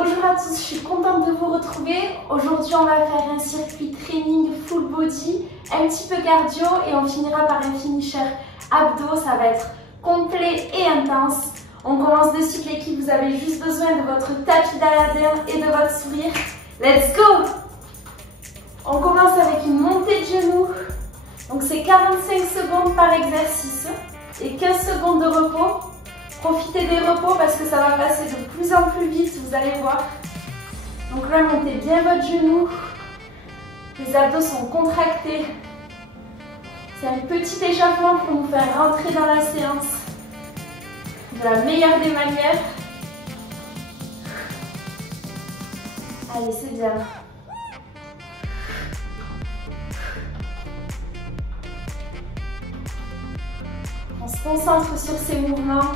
bonjour à tous, je suis contente de vous retrouver. Aujourd'hui, on va faire un circuit training full body, un petit peu cardio et on finira par un finisher abdos. Ça va être complet et intense. On commence de suite l'équipe, vous avez juste besoin de votre tapis d'Aladin et de votre sourire. Let's go! On commence avec une montée de genoux. Donc c'est 45 secondes par exercice et 15 secondes de repos. Profitez des repos parce que ça va passer de plus en plus vite, vous allez voir. Donc là, montez bien votre genou. Les abdos sont contractés. C'est un petit échauffement pour nous faire rentrer dans la séance de la meilleure des manières. Allez, c'est bien. On se concentre sur ces mouvements.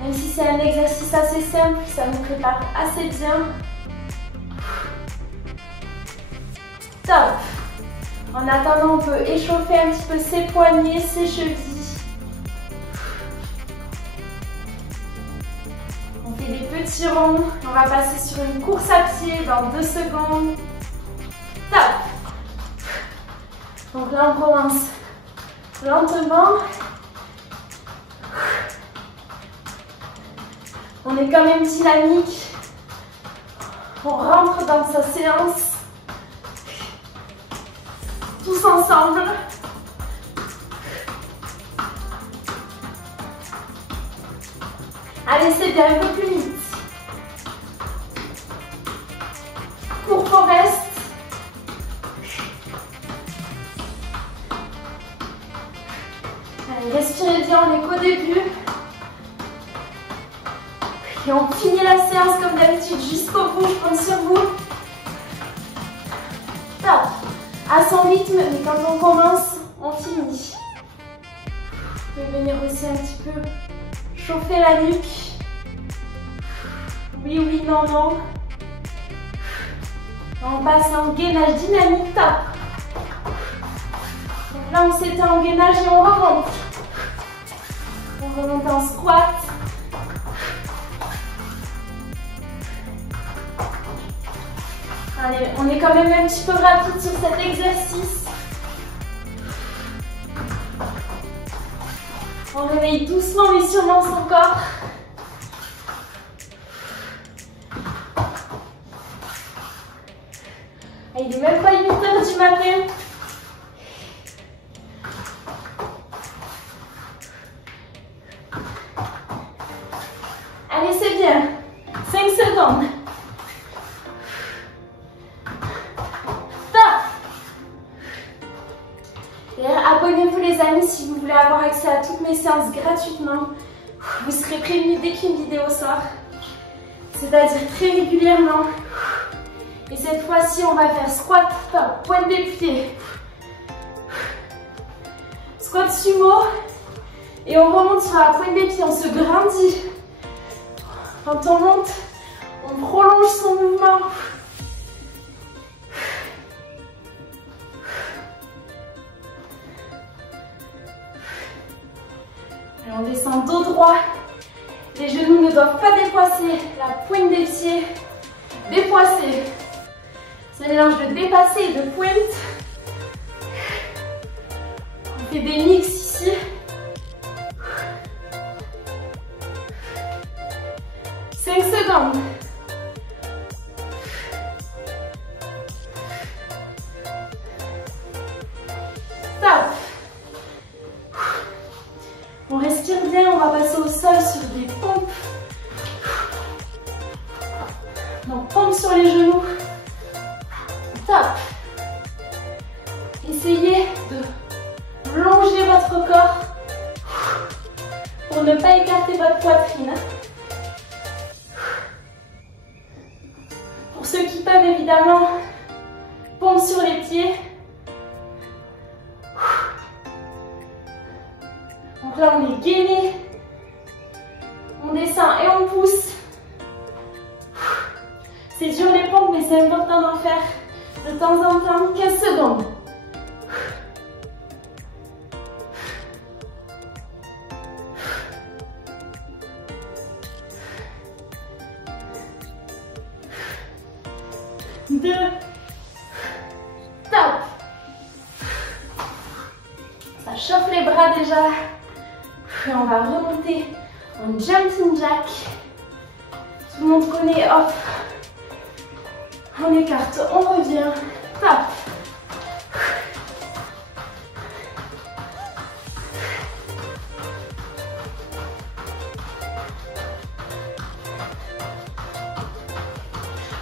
Même si c'est un exercice assez simple, ça nous prépare assez bien. Top! En attendant, on peut échauffer un petit peu ses poignets, ses chevilles. On fait des petits ronds. On va passer sur une course à pied dans 2 secondes. Top! Donc là, on commence lentement. On est quand même dynamique. On rentre dans sa séance. Tous ensemble. Allez, c'est bien, un peu plus vite. Cours Forest. Allez, respirez bien, on est qu'au début. Et on finit la séance comme d'habitude jusqu'au bout, je compte sur vous. Top. À son rythme, mais quand on commence, on finit. Vous pouvez venir aussi un petit peu chauffer la nuque. Oui, oui, non, non. On passe en gainage dynamique, top. Donc là, on s'éteint en gainage et on remonte. On remonte en squat. Allez, on est quand même un petit peu rapide sur cet exercice. On réveille doucement mais sûrement son corps. Et il n'est même pas 8 h du matin. Allez, c'est bien. 5 secondes. Abonnez-vous les amis si vous voulez avoir accès à toutes mes séances gratuitement. Vous serez prévenus dès qu'une vidéo sort. C'est-à-dire très régulièrement. Et cette fois-ci, on va faire squat, top, pointe des pieds. Squat sumo. Et on remonte sur la pointe des pieds, on se grandit. Quand on monte, on prolonge son mouvement. Et on descend dos droit. Les genoux ne doivent pas dépasser la pointe des pieds. Dépoisser. C'est un mélange de dépasser et de pointe. On fait des mix ici. Cinq secondes. Top. On respire bien, on va passer au sol sur des pompes. Donc pompes sur les genoux. Top. Essayez de longer votre corps pour ne pas écarter votre poitrine. Pour ceux qui peuvent évidemment, pompes sur les pieds. Donc là, on est gainé. On descend et on pousse. C'est dur les pompes, mais c'est important d'en faire de temps en temps. 15 secondes. 2, top. Ça chauffe les bras déjà. Et on va remonter en jumping jack. Tout le monde connaît, hop. On écarte, on revient, top.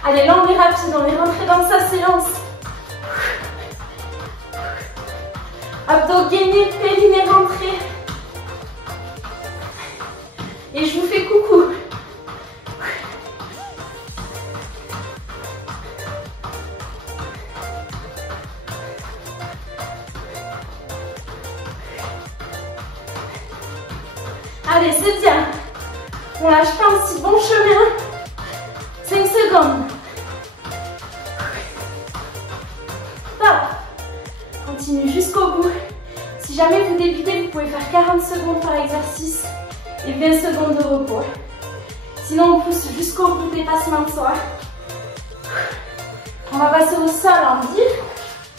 Allez, là on est rapide, on est rentré dans sa séance. Abdos gainés, périnée rentré. Et je vous fais coucou. Allez, c'est bien. On lâche pas un si bon chemin. 5 secondes. Top. Continue jusqu'au bout. Si jamais vous débutez, vous pouvez faire 40 secondes par exercice et 20 secondes de repos. Sinon, on pousse jusqu'au bout, dépassement de soi. On va passer au sol en 10.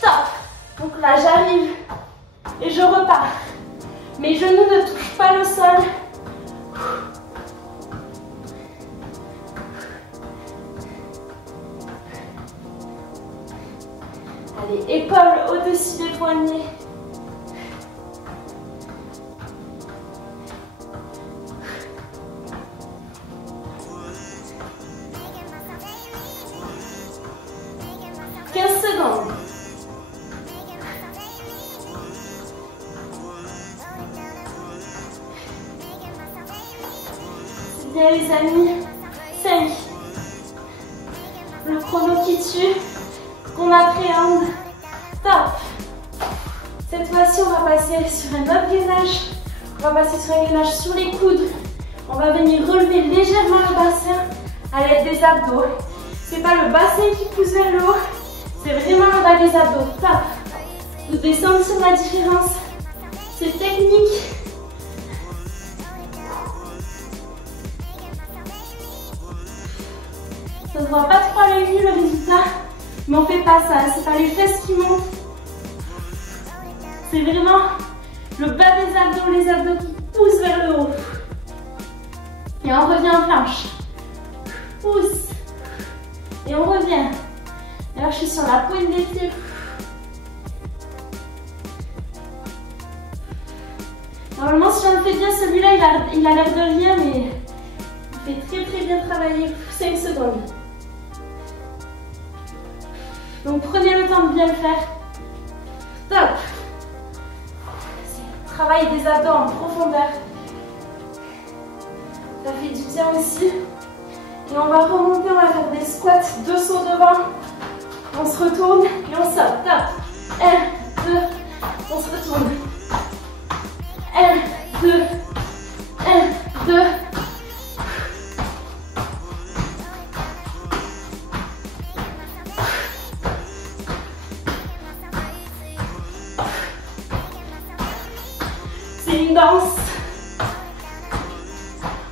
Top. Donc là, j'arrive et je repars. Mes genoux ne touchent pas le sol. Allez, épaules au-dessus des poignets. Bien les amis, 5. Le chrono qui tue, qu'on appréhende, top. Cette fois-ci, on va passer sur un autre gainage. On va passer sur un gainage sur les coudes. On va venir relever légèrement le bassin à l'aide des abdos. C'est pas le bassin qui pousse vers le haut, c'est vraiment le bas des abdos, top. Vous devez sentir la différence, c'est technique. Ça ne se voit pas trop à l'œil nu le résultat, mais on fait pas ça, c'est pas les fesses qui montent. C'est vraiment le bas des abdos, les abdos qui poussent vers le haut. Et on revient en planche. Pousse. Et on revient. Et là je suis sur la pointe des pieds. Normalement si on le fait bien celui-là, il a l'air de rien, mais il fait très bien travailler. 5 secondes. Donc prenez le temps de bien le faire. Top. Travail des abdos en profondeur. Ça fait du bien aussi. Et on va remonter, on va faire des squats, 2 sauts devant. On se retourne et on saute. Top. 1, 2, on se retourne. 1, 2, 1, 2. C'est une danse.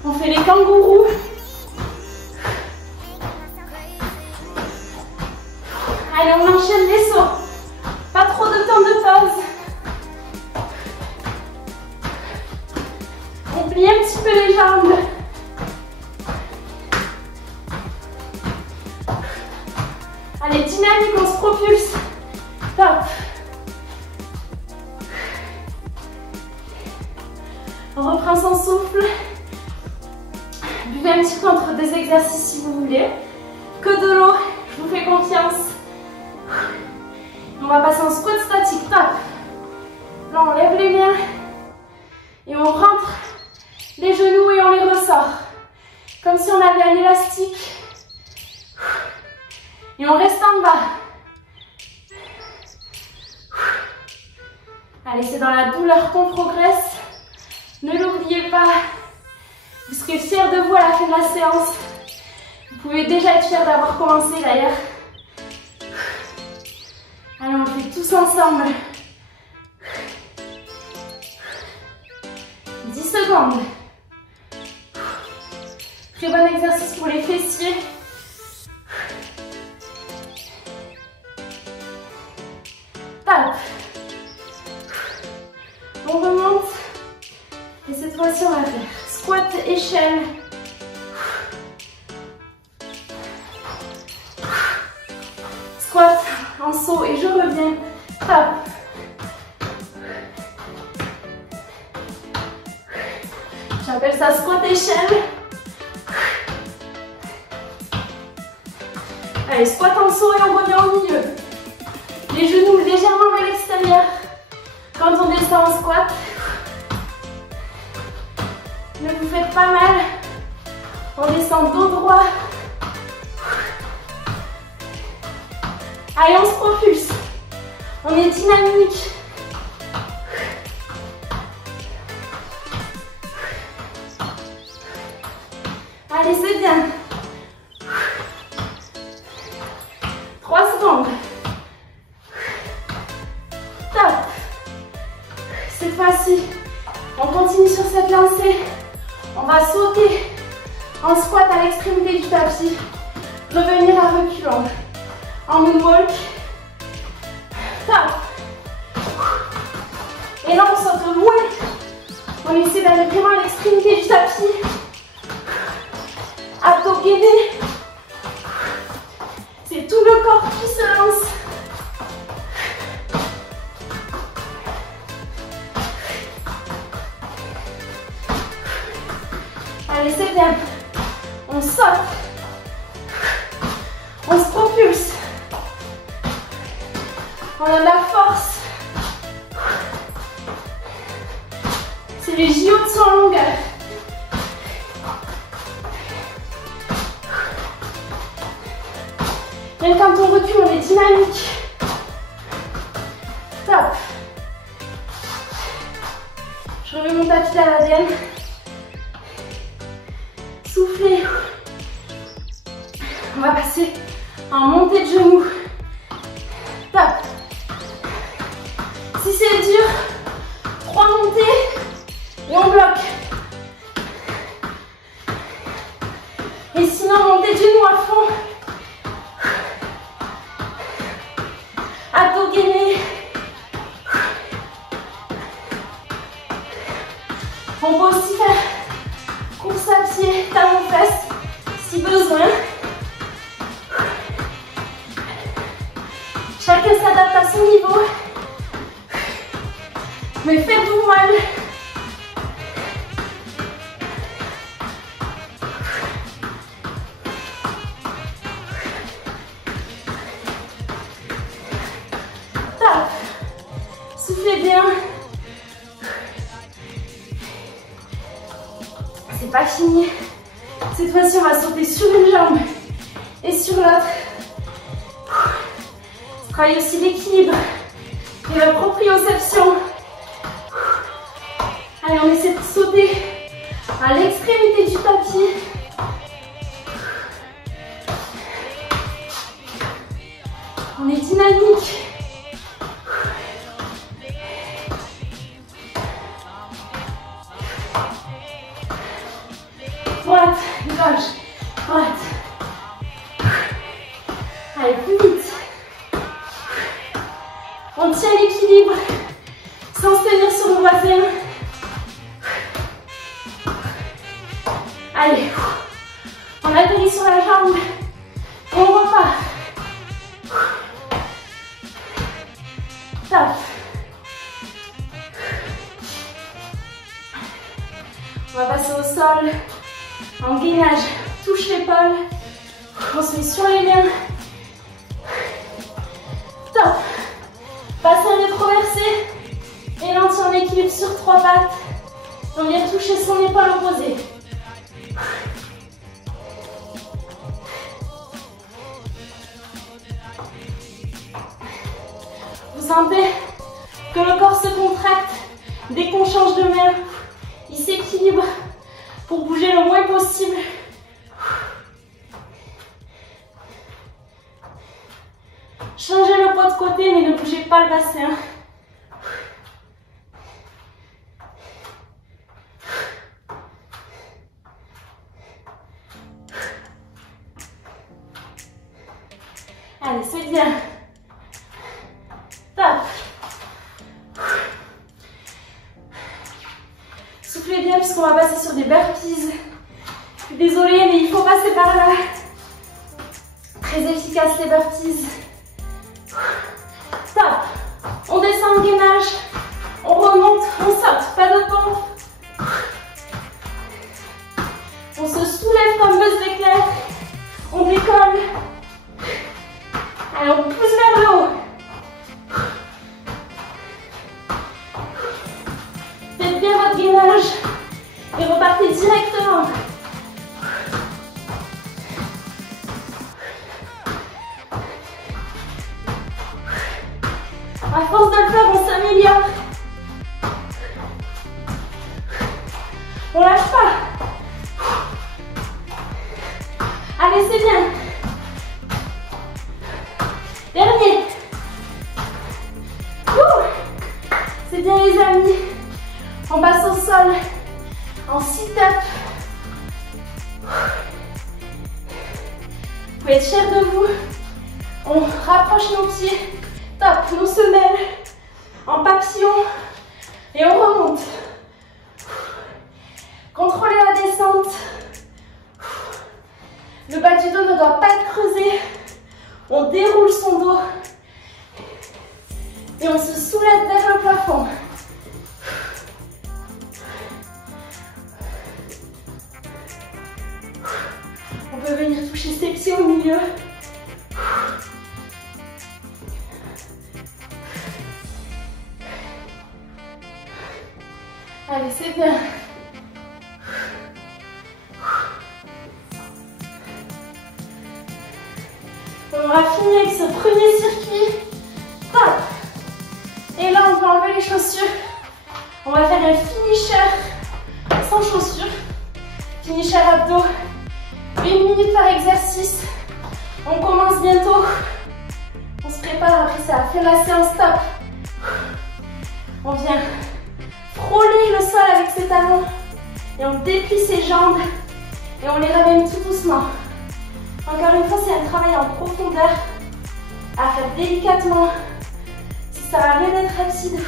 On fait les kangourous. Allez, on enchaîne les sauts. Pas trop de temps de pause. On plie un petit peu les jambes. Allez, dynamique, on se propulse. Top. On reprend son souffle. Buvez un petit peu entre deux exercices si vous voulez. Que de l'eau, je vous fais confiance. On va passer en squat statique, top. Là, on lève les mains et on rentre les genoux et on les ressort. Comme si on avait un élastique. Et on reste en bas. Allez, c'est dans la douleur qu'on progresse. Ne l'oubliez pas. Vous serez fiers de vous à la fin de la séance. Vous pouvez déjà être fiers d'avoir commencé d'ailleurs. Allez, on le fait tous ensemble. 10 secondes. Très bon exercice pour les fessiers. échelle. Squat en saut et je reviens. Hop. J'appelle ça squat échelle. Allez, squat en saut et on revient au milieu. Les genoux légèrement vers l'extérieur. Quand on descend en squat, ne vous faites pas mal. On descend dos droit. Allez, on se propulse. On est dynamique. Allez, c'est bien. 3 secondes. Top. Cette fois-ci, on continue sur cette lancée. On va sauter en squat à l'extrémité du tapis. Revenir à reculant. En moonwalk. Top. Et là, on saute loin. On essaie d'aller vraiment à l'extrémité du tapis. Abdos gainés. C'est tout le corps qui se lance. Allez, c'est bien. On saute. On se propulse. On a de la force. C'est les JO de saut en longueur. Même quand on recule, on est dynamique. Top. Je remets mon tapis à l'ADN. Soufflez. On va passer en montée de genoux. Top. Si c'est dur, 3 montées et on bloque. Et sinon, montée de genoux à fond. Abdos gainés. On peut aussi faire course à pied, talons-fesses, si besoin. Chacun s'adapte à son niveau. Mais faites-vous mal. Top. Soufflez bien. C'est pas fini. Cette fois-ci, on va sauter sur une jambe et sur l'autre. Travaille aussi l'équilibre et la proprioception. Allez, on essaie de sauter à l'extrémité du tapis. On est dynamique. Droite, gauche, droite. Allez, plus vite. On tient l'équilibre sans se tenir sur le voisin. Allez, on atterrit sur la jambe et on repart. Top. On va passer au sol. En gainage, touche l'épaule. On se met sur les mains. Top. Bassin rétroversé. Élanti en équilibre sur 3 pattes. On vient toucher son épaule opposée. Vous sentez que le corps se contracte dès qu'on change de main. Il s'équilibre pour bouger le moins possible. Changez le poids de côté, mais ne bougez pas le bassin. Allez, c'est bien. Top. Soufflez bien puisqu'on va passer sur des burpees. casse les burpees. Top. On descend en gainage. On remonte, on saute, pas de pompe. On se soulève comme buzz d'éclair. On décolle. Allez, on pousse vers le haut. Faites bien votre gainage et repartez directement. À force de le faire, on s'améliore. On lâche pas. Allez, c'est bien. Dernier. C'est bien les amis. On passe au sol en sit-up. Vous pouvez être fiers de vous. On rapproche nos pieds. Top, nos semelles en papillon et on remonte. Contrôlez la descente. Le bas du dos ne doit pas être creusé. On déroule son dos et on se soulève vers le plafond. On peut venir toucher ses pieds au milieu. Allez, c'est bien. On aura fini avec ce premier circuit. Top. Et là, on peut enlever les chaussures. On va faire un finisher sans chaussures. Finisher abdos. 1 minute par exercice. On commence bientôt. On se prépare après ça. Fin de la séance, top. On vient frôler le sol avec ses talons. Et on déplie ses jambes. Et on les ramène tout doucement. Encore une fois, c'est un travail en profondeur à faire délicatement. Ça va rien d'être rapide.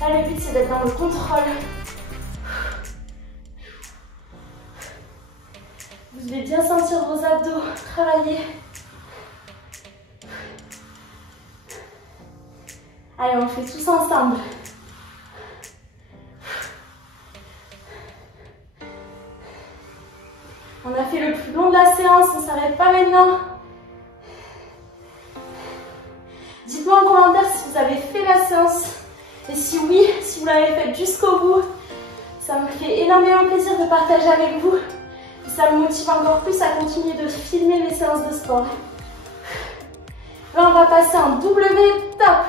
Là, le but, c'est d'être dans le contrôle. Vous devez bien sentir vos abdos travailler. Allez, on le fait tous ensemble. On a fait le plus long de la séance, on ne s'arrête pas maintenant. Dites-moi en commentaire si vous avez fait la séance. Et si oui, si vous l'avez faite jusqu'au bout. Ça me fait énormément plaisir de partager avec vous. Et ça me motive encore plus à continuer de filmer mes séances de sport. Là, on va passer en W, top.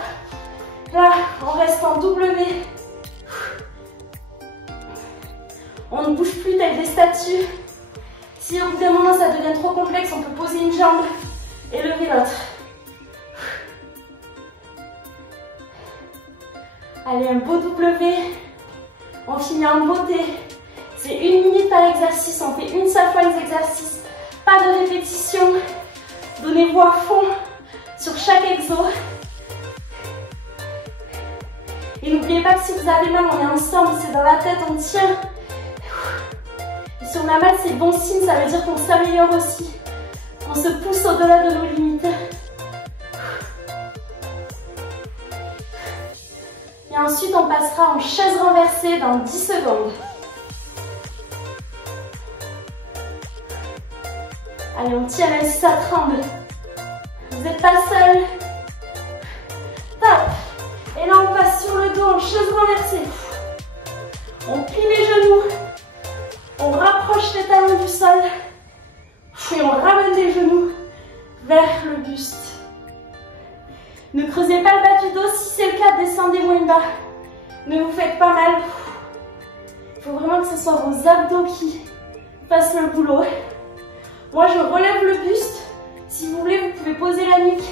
Là, on reste en W. On ne bouge plus tel des statues. Si au bout d'un moment ça devient trop complexe, on peut poser une jambe et lever l'autre. Allez, un beau W. On finit en beauté. C'est 1 minute par exercice. On fait une seule fois les exercices. Pas de répétition. Donnez-vous à fond sur chaque exo. Et n'oubliez pas que si vous avez mal, on est ensemble. C'est dans la tête, on tient. Si on a mal, c'est bon signe, ça veut dire qu'on s'améliore aussi. On se pousse au-delà de nos limites. Et ensuite, on passera en chaise renversée dans 10 secondes. Allez, on tient même si ça tremble. Vous n'êtes pas seul. Top. Et là, on passe sur le dos en chaise renversée. On plie les genoux. On rapproche les talons du sol et on ramène les genoux vers le buste. Ne creusez pas le bas du dos, si c'est le cas, descendez moins bas. Ne vous faites pas mal. Il faut vraiment que ce soit vos abdos qui fassent le boulot. Moi, je relève le buste. Si vous voulez, vous pouvez poser la nuque.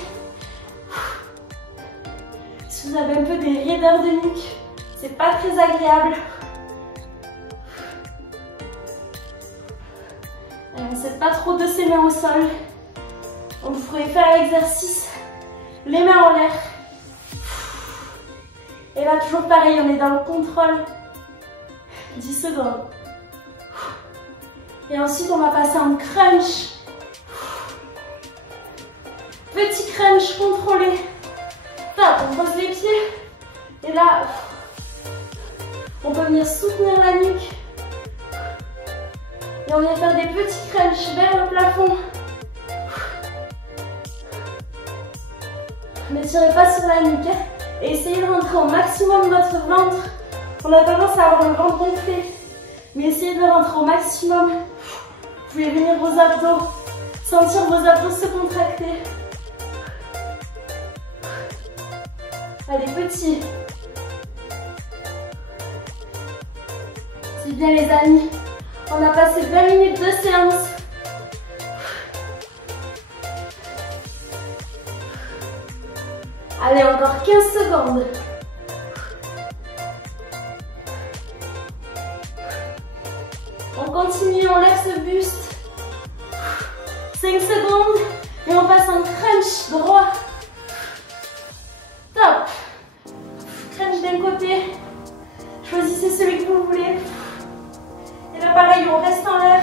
Si vous avez un peu des raideurs de nuque, c'est pas très agréable. On ne cède pas trop de ses mains au sol. On vous ferait faire l'exercice, les mains en l'air. Et là, toujours pareil, on est dans le contrôle. 10 secondes. Et ensuite, on va passer en crunch. Petit crunch contrôlé. Top, on pose les pieds. Et là, on peut venir soutenir la nuque. Et on vient faire des petits crunchs vers le plafond. Ne tirez pas sur la nuque. Et essayez de rentrer au maximum votre ventre. On a tendance à avoir le ventre gonflé. Mais essayez de rentrer au maximum. Vous pouvez venir vos abdos. Sentir vos abdos se contracter. Allez, petit. C'est bien les amis. On a passé 20 minutes de séance. Allez, encore 15 secondes. On continue, on lève ce buste. 5 secondes. Et on passe en crunch droit. Top. Crunch d'un côté. Choisissez celui que vous voulez. Et là, pareil, on reste en l'air.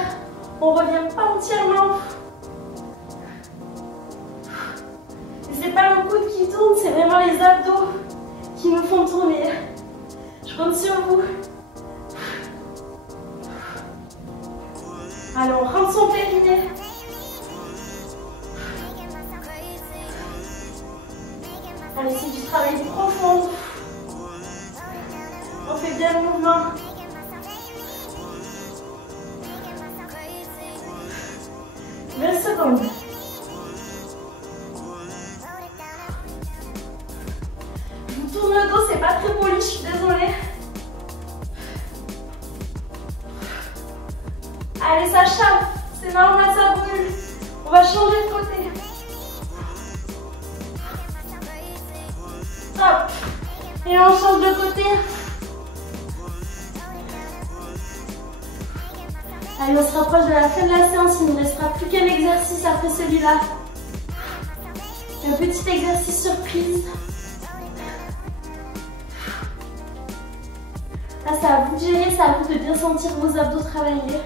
On ne revient pas entièrement. Et c'est pas le coude qui tourne, c'est vraiment les abdos qui nous font tourner. Je compte sur vous. Allez, on rentre son périnée. Allez, c'est du travail profond. On fait bien le mouvement. 20 secondes. Je vous tourne le dos, c'est pas très poli, je suis désolée. Allez, ça chauffe, c'est normal, ça brûle. On va changer de côté. Top. Et on change de côté. Allez, on se rapproche de la fin de la séance. Il ne nous restera plus qu'un exercice après celui-là. Un petit exercice surprise. Là, c'est à vous de gérer, c'est à vous de bien sentir vos abdos travailler.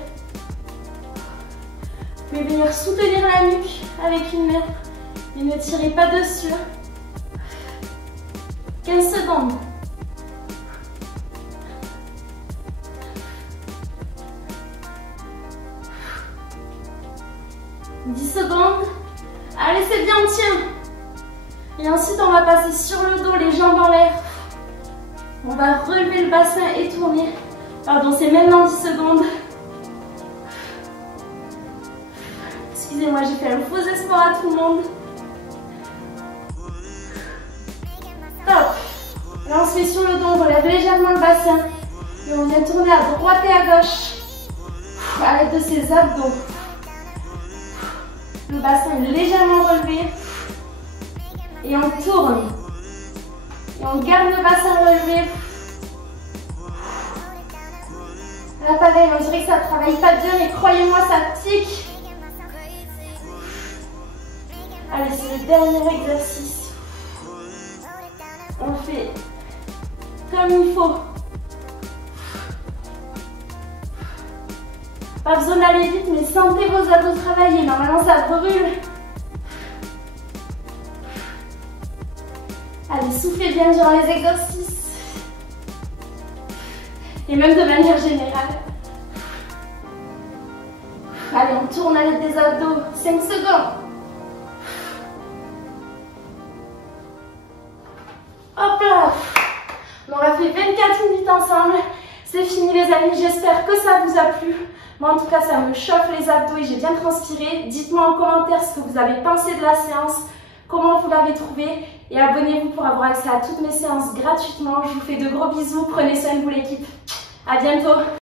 Vous pouvez venir soutenir la nuque avec une main et ne tirez pas dessus. 15 secondes. Allez, c'est bien, on tient. Et ensuite, on va passer sur le dos, les jambes en l'air. On va relever le bassin et tourner. Pardon, c'est maintenant 10 secondes. Excusez-moi, j'ai fait un faux espoir à tout le monde. Top. Là, on se met sur le dos, on relève légèrement le bassin. Et on vient tourner à droite et à gauche. À l'aide de ses abdos. Le bassin est légèrement relevé. Et on tourne. Et on garde le bassin relevé. Là, pareil, on dirait que ça ne travaille pas bien, mais croyez-moi, ça tique. Allez, c'est le dernier exercice. On fait comme il faut. Pas besoin d'aller vite, mais sentez vos abdos travailler. Normalement, ça brûle. Allez, soufflez bien durant les exercices. Et même de manière générale. Allez, on tourne à l'aide des abdos. 5 secondes. Hop là. On aura fait 24 minutes ensemble. C'est fini les amis, j'espère que ça vous a plu. Moi en tout cas ça me chauffe les abdos et j'ai bien transpiré. Dites-moi en commentaire ce que vous avez pensé de la séance, comment vous l'avez trouvé et abonnez-vous pour avoir accès à toutes mes séances gratuitement. Je vous fais de gros bisous, prenez soin de vous l'équipe. À bientôt.